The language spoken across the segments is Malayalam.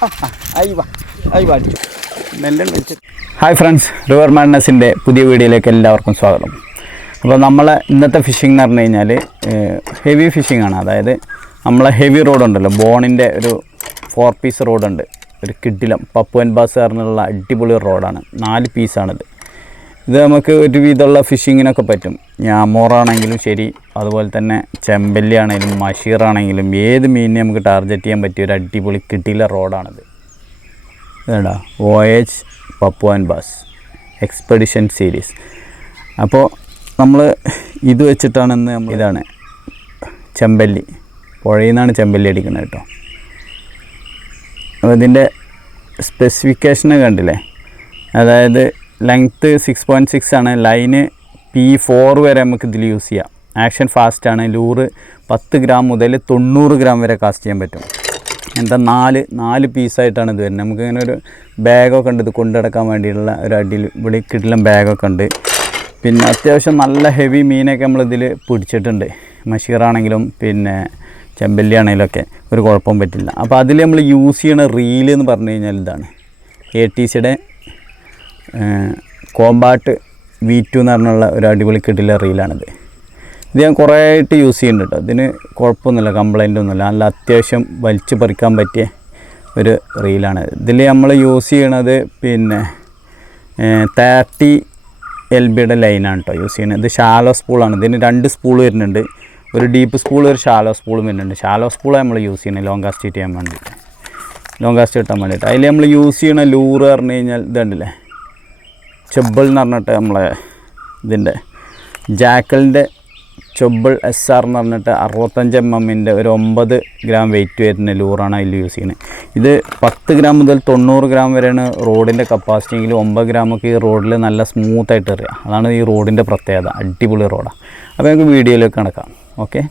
ഹായ് ഫ്രണ്ട്സ്, റിവർ മാഡ്നസിൻ്റെ പുതിയ വീഡിയോയിലേക്ക് എല്ലാവർക്കും സ്വാഗതം. അപ്പോൾ നമ്മളെ ഇന്നത്തെ ഫിഷിംഗ് എന്ന് പറഞ്ഞു കഴിഞ്ഞാൽ ഹെവി ഫിഷിംഗ് ആണ്. അതായത് നമ്മളെ ഹെവി റോഡുണ്ടല്ലോ, ബോണിൻ്റെ ഒരു 4 പീസ് റോഡുണ്ട്, ഒരു കിഡിലം പപ്പുവൻ ബാസ് പറഞ്ഞുള്ള അടിപൊളി റോഡാണ്. 4 പീസാണിത്. ഇത് നമുക്ക് ഒരുവിധമുള്ള ഫിഷിങ്ങിനൊക്കെ പറ്റും. ഞാമോറാണെങ്കിലും ശരി, അതുപോലെ തന്നെ ചെമ്പല്ലി ആണെങ്കിലും മഷീറാണെങ്കിലും ഏത് മീനിനെ നമുക്ക് ടാർഗറ്റ് ചെയ്യാൻ പറ്റിയ ഒരു അടിപൊളി കിട്ടിയില്ല റോഡാണിത്. ഇതാ വോയേജ് പപ്പുവൻ ബാസ് എക്സ്പെഡിഷൻ സീരീസ്. അപ്പോൾ നമ്മൾ ഇത് വെച്ചിട്ടാണ് ഇന്ന് ഇതാണ് ചെമ്പല്ലി, പുഴയിൽ നിന്നാണ് ചെമ്പല്ലി അടിക്കുന്നത് കേട്ടോ. അപ്പോൾ ഇതിൻ്റെ സ്പെസിഫിക്കേഷന് കണ്ടില്ലേ, അതായത് ലെങ്ത്ത് 6.6 ആണ്, ലൈന് P4 വരെ നമുക്ക് ഇതിൽ യൂസ് ചെയ്യാം. ആക്ഷൻ ഫാസ്റ്റാണ്, ലൂറ് 10 ഗ്രാം മുതൽ 90 ഗ്രാം വരെ കാസ്റ്റ് ചെയ്യാൻ പറ്റും. എന്താ 4 പീസായിട്ടാണ് ഇത് വരുന്നത്. നമുക്ക് ഇങ്ങനെ ഒരു ബാഗൊക്കെ ഉണ്ട്, ഇത് കൊണ്ടുനടക്കാൻ വേണ്ടിയിട്ടുള്ള ഒരു അടിപൊളി കിടിലം ബാഗൊക്കെ ഉണ്ട്. പിന്നെ അത്യാവശ്യം നല്ല ഹെവി മീനൊക്കെ നമ്മളിതിൽ പിടിച്ചിട്ടുണ്ട്. മഷീറാണെങ്കിലും പിന്നെ ചെമ്പല്ലി ആണെങ്കിലൊക്കെ ഒരു കുഴപ്പവും പറ്റില്ല. അപ്പോൾ അതിൽ നമ്മൾ യൂസ് ചെയ്യണ റീല് എന്ന് പറഞ്ഞു കഴിഞ്ഞാൽ ഇതാണ് ATCയുടെ കോമ്പാട്ട് V2 എന്ന് പറഞ്ഞുള്ള ഒരു അടിപൊളി കിടില റീലാണിത്. ഇത് ഞാൻ കുറേ ആയിട്ട് യൂസ് ചെയ്യുന്നുണ്ട് കേട്ടോ. ഇതിന് കുഴപ്പമൊന്നുമില്ല, കംപ്ലൈൻ്റ് ഒന്നുമില്ല. നല്ല അത്യാവശ്യം വലിച്ചു പറിക്കാൻ പറ്റിയ ഒരു റീലാണ്. ഇതിൽ നമ്മൾ യൂസ് ചെയ്യണത് പിന്നെ 30 LBയുടെ ലൈനാണ് കേട്ടോ യൂസ് ചെയ്യുന്നത്. ഇത് ഷാലോ സ്പൂളാണ്. ഇതിന് 2 സ്പൂൾ വരുന്നുണ്ട്, ഒരു ഡീപ്പ് സ്പൂൾ ഒരു ഷാലോ സ്പൂളും വരുന്നുണ്ട്. ഷാലോ സ്പൂളാണ് നമ്മൾ യൂസ് ചെയ്യുന്നത് ലോങ് കാസ്റ്റ് ചെയ്യാൻ വേണ്ടിയിട്ട്, ലോങ് കാസ്റ്റ് കിട്ടാൻ വേണ്ടിയിട്ട്. അതിൽ നമ്മൾ യൂസ് ചെയ്യണ ലൂറ് പറഞ്ഞു കഴിഞ്ഞാൽ ഇതുണ്ടല്ലേ, ചെബിൾ എന്ന് പറഞ്ഞിട്ട് നമ്മളെ ഇതിൻ്റെ ജാക്കലിൻ്റെ ചെബിൾ SR എന്ന് പറഞ്ഞിട്ട് 65 mm ഒരു 9 ഗ്രാം വെയിറ്റ് വരുന്ന ലൂറാണ് അതിൽ യൂസ് ചെയ്യുന്നത്. ഇത് 10 ഗ്രാം മുതൽ 90 ഗ്രാം വരെയാണ് റോഡിൻ്റെ കപ്പാസിറ്റി എങ്കിൽ 9 ഗ്രാമൊക്കെ ഈ റോഡിൽ നല്ല സ്മൂത്തായിട്ട് എറിയുക. അതാണ് ഈ റോഡിൻ്റെ പ്രത്യേകത. അടിപൊളി റോഡാണ്. അപ്പോൾ നമുക്ക് വീഡിയോയിലേക്ക് കണക്കാം. ഓക്കെ,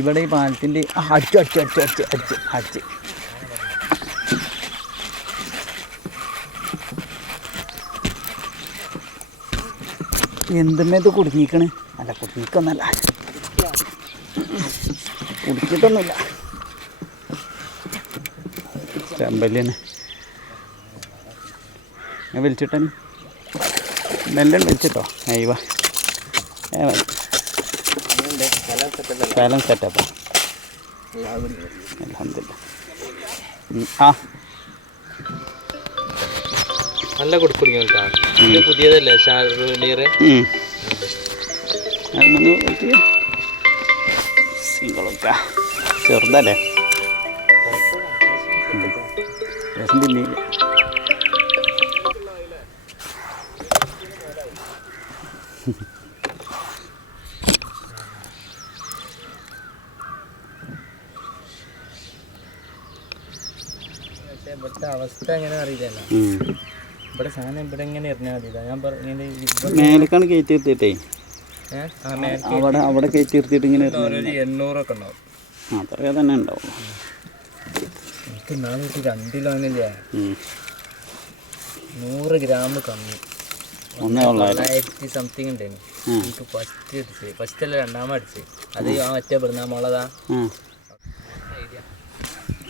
ഇവിടെ ഈ പാലത്തിൻ്റെ അടിച്ച് എന്തുമേത് കുടുങ്ങിക്കണ്. അല്ല കുടുങ്ങിക്കൊന്നല്ല, കുടുക്കിയിട്ടൊന്നുമില്ല, ചെമ്പല്ലി തന്നെ. ഞാൻ വലിച്ചിട്ടാണ് മെല്ലെ വലിച്ചിട്ടോ. അയ്യവ സ്ഥലം സെറ്റപ്പാ. ആ നല്ല കൊടുക്കുടിക്കും പുതിയതല്ലേ സിംഗിളൊക്കെ ചെറുതല്ലേ, രസം തിന്നില്ല. ഇവിടുത്തെ അവസ്ഥ എങ്ങനെ അറിയില്ലല്ലോ. ഇവിടെ സാധനം ഇവിടെ എങ്ങനെ എറിഞ്ഞാൽ മതി. ഞാൻ മേലക്കാണ് കയറ്റി നിർത്തിയിട്ടേ, അവിടെ കയറ്റി നിർത്തിയിട്ട് ഇങ്ങനെ 800 ഒക്കെ ഉണ്ടാവും. അത്രയൊക്കെ തന്നെ ഉണ്ടാവും. എനിക്ക് 2 കിലോന്നില്ലേ, 100 ഗ്രാം കമ്മി, 900 സംതിങ് ഉണ്ടായിരുന്നു. എനിക്ക് ഫസ്റ്റ് അല്ല രണ്ടാമത് അടിച്ച്. അത് മറ്റേ പെടുന്ന മുളകാ.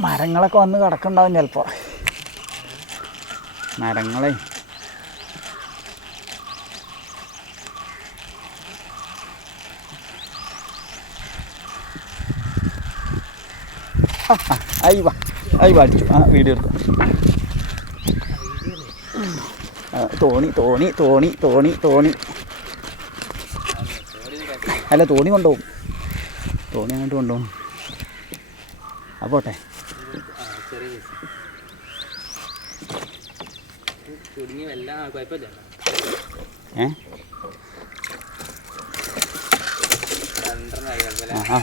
മരങ്ങളൊക്കെ വന്ന് കിടക്കുന്നുണ്ടാവും ചിലപ്പോൾ. മരങ്ങളെ അടിച്ചു. വീഡിയോ എടുത്തു. തോണി അല്ല, തോണി കൊണ്ടുപോകും. തോണി അങ്ങോട്ട് കൊണ്ടുപോകും. അപ്പോട്ടെ,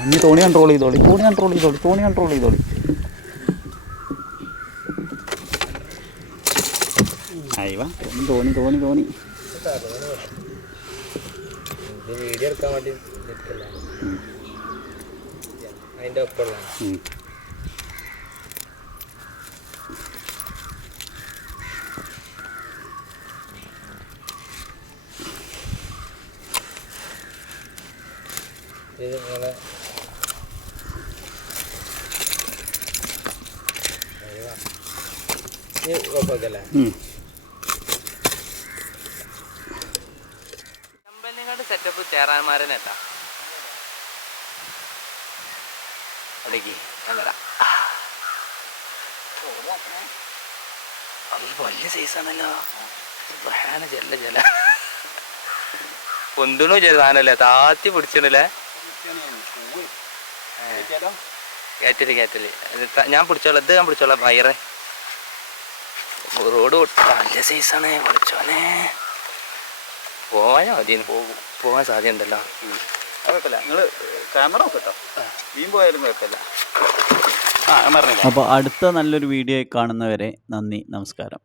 ഇനി തോണി കൺട്രോൾ ചെയ്തോളി. അയ്യോ തോണി ഇത് വീഡിയോ എടുക്കാൻ വേണ്ടി നിൽക്കില്ല, അതിൻ്റെ ഒപ്പമുള്ള ഇത് നിങ്ങളെ കുഴപ്പമൊക്കെയല്ലേ. കമ്പനികളുടെ സെറ്റപ്പ് ചേറാന്മാരനെ എത്താം അവിടേക്ക് ഞാൻ വരാം. അത് വലിയ സൈസാണല്ലോ, ജല ജല പൊന്തണോ ചെറുതാനല്ലേ, താത്തി പിടിച്ചിടല്ലേ. കയറ്റല് ഞാൻ പിടിച്ചോളാം, ഇത് ഞാൻ പിടിച്ചോളാം. വയറെ റോഡ് നല്ല സൈസാണ്, വിളിച്ചോനെ പോയാൽ മതി. പോകാൻ സാധ്യത ഉണ്ടല്ലോ. കുഴപ്പമില്ല, നിങ്ങൾ ക്യാമറ നോക്കട്ടോ, മീൻ പോയാലും കുഴപ്പമില്ല. അപ്പോൾ അടുത്ത നല്ലൊരു വീഡിയോ കാണുന്നവരെ നന്ദി, നമസ്കാരം.